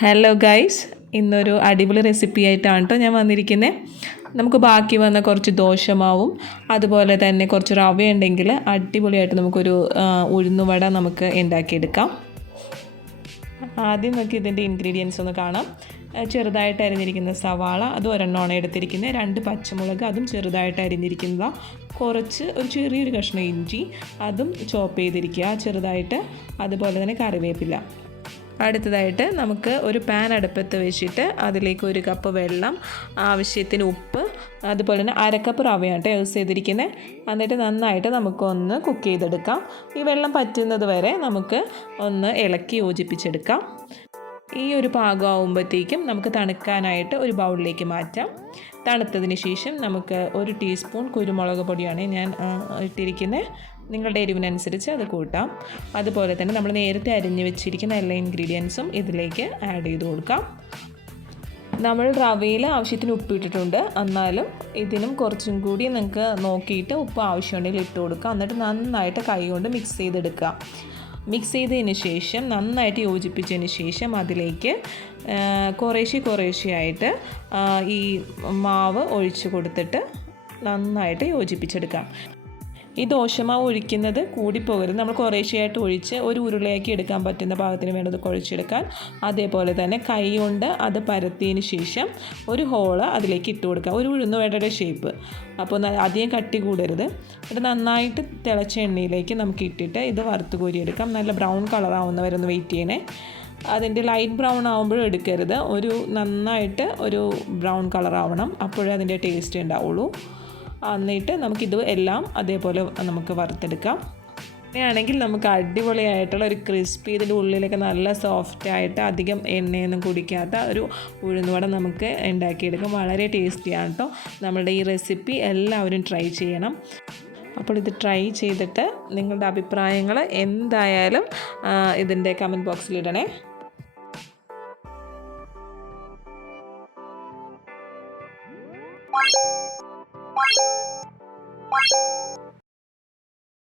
Hello guys, ഇന്നൊരു അടിപൊളി recipe ആയിട്ടാണ് കേട്ടോ ഞാൻ വന്നിരിക്കുന്നത്. നമുക്ക് ബാക്കി വന്ന കുറച്ച് ദോശമാവും അതുപോലെ തന്നെ കുറച്ച് റവ ഉണ്ടെങ്കിൽ അടിപൊളിയായിട്ട് നമുക്കൊരു ഉഴുന്നുവട നമുക്ക് ഉണ്ടാക്കിയെടുക്കാം. ആദ്യം നമുക്ക് ഇതിൻ്റെ ഇൻഗ്രീഡിയൻസ് ഒന്ന് കാണാം. ചെറുതായിട്ട് അരിഞ്ഞിരിക്കുന്ന സവാള, അത് ഒരെണ്ണമാണ് എടുത്തിരിക്കുന്നത്. 2 പച്ചമുളക്, അതും ചെറുതായിട്ട് അരിഞ്ഞിരിക്കുന്നതാണ്. കുറച്ച് ഒരു ചെറിയൊരു കഷ്ണം ഇഞ്ചി, അതും ചോപ്പ് ചെയ്തിരിക്കുക ചെറുതായിട്ട്. അതുപോലെ തന്നെ കറിവേപ്പില. അടുത്തതായിട്ട് നമുക്ക് ഒരു പാൻ അടുപ്പത്ത് വെച്ചിട്ട് അതിലേക്ക് 1 കപ്പ് വെള്ളം, ആവശ്യത്തിന് ഉപ്പ്, അതുപോലെ തന്നെ 1/2 കപ്പ് റവയാണ് യൂസ് ചെയ്തിരിക്കുന്നത്. എന്നിട്ട് നന്നായിട്ട് നമുക്കൊന്ന് കുക്ക് ചെയ്തെടുക്കാം. ഈ വെള്ളം പറ്റുന്നത് വരെ നമുക്ക് ഒന്ന് ഇളക്കി യോജിപ്പിച്ചെടുക്കാം. ഈ ഒരു പാകമാകുമ്പോഴത്തേക്കും നമുക്ക് തണുക്കാനായിട്ട് ഒരു ബൗളിലേക്ക് മാറ്റാം. തണുത്തതിന് ശേഷം നമുക്ക് 1 ടീസ്പൂൺ കുരുമുളക് പൊടിയാണ് ഞാൻ ഇട്ടിരിക്കുന്നത്. നിങ്ങളുടെ എരിവിനനുസരിച്ച് അത് കൂട്ടാം. അതുപോലെ തന്നെ നമ്മൾ നേരത്തെ അരിഞ്ഞ് വെച്ചിരിക്കുന്ന എല്ലാ ഇൻഗ്രീഡിയൻസും ഇതിലേക്ക് ആഡ് ചെയ്ത് കൊടുക്കാം. നമ്മൾ റവയിൽ ആവശ്യത്തിന് ഉപ്പ് ഇട്ടിട്ടുണ്ട്, എന്നാലും ഇതിനും കുറച്ചും കൂടി നിങ്ങൾക്ക് നോക്കിയിട്ട് ഉപ്പ് ആവശ്യമുണ്ടെങ്കിൽ ഇട്ട് കൊടുക്കുക. എന്നിട്ട് നന്നായിട്ട് കൈ കൊണ്ട് മിക്സ് ചെയ്തെടുക്കുക. മിക്സ് ചെയ്തതിന് ശേഷം നന്നായിട്ട് യോജിപ്പിച്ചതിന് ശേഷം അതിലേക്ക് കുറേശ്ശെയായിട്ട് ഈ മാവ് ഒഴിച്ച് കൊടുത്തിട്ട് നന്നായിട്ട് യോജിപ്പിച്ചെടുക്കാം. ഈ ദോശമാവ് ഒഴിക്കുന്നത് കൂടിപ്പോകരുത്. നമ്മൾ കുറേശ്ശെയായിട്ട് ഒഴിച്ച് ഒരു ഉരുളയാക്കി എടുക്കാൻ പറ്റുന്ന പാകത്തിന് വേണ്ടത് കുഴച്ചെടുക്കാൻ. അതേപോലെ തന്നെ കൈ കൊണ്ട് അത് പരത്തിയതിന് ശേഷം ഒരു ഹോള് അതിലേക്ക് ഇട്ട് കൊടുക്കുക, ഒരു ഉഴുന്നുവടയുടെ ഷേപ്പ്. അപ്പോൾ അധികം കട്ടി കൂടരുത്. എന്നിട്ട് നന്നായിട്ട് തിളച്ച എണ്ണയിലേക്ക് നമുക്ക് ഇട്ടിട്ട് ഇത് വറുത്ത് കോരിയെടുക്കാം. നല്ല ബ്രൗൺ കളറാവുന്നവരെ ഒന്ന് വെയിറ്റ് ചെയ്യണേ. അതിൻ്റെ ലൈറ്റ് ബ്രൗൺ ആകുമ്പോഴും എടുക്കരുത്, നന്നായിട്ട് ഒരു ബ്രൗൺ കളറാവണം, അപ്പോഴേ അതിൻ്റെ ടേസ്റ്റ് ഉണ്ടാവുള്ളൂ. എന്നിട്ട് നമുക്കിത് എല്ലാം അതേപോലെ നമുക്ക് വറുത്തെടുക്കാം. അങ്ങനെയാണെങ്കിൽ നമുക്ക് അടിപൊളിയായിട്ടുള്ള ഒരു ക്രിസ്പി, ഇതിൻ്റെ ഉള്ളിലൊക്കെ നല്ല സോഫ്റ്റായിട്ട് അധികം എണ്ണയൊന്നും കുടിക്കാത്ത ഒരു ഉഴുന്നുവട നമുക്ക് ഉണ്ടാക്കിയെടുക്കാം. വളരെ ടേസ്റ്റിയാണ് കേട്ടോ. നമ്മളുടെ ഈ റെസിപ്പി എല്ലാവരും ട്രൈ ചെയ്യണം. അപ്പോൾ ഇത് ട്രൈ ചെയ്തിട്ട് നിങ്ങളുടെ അഭിപ്രായങ്ങൾ എന്തായാലും ഇതിൻ്റെ കമൻറ്റ് ബോക്സിലിടണേ.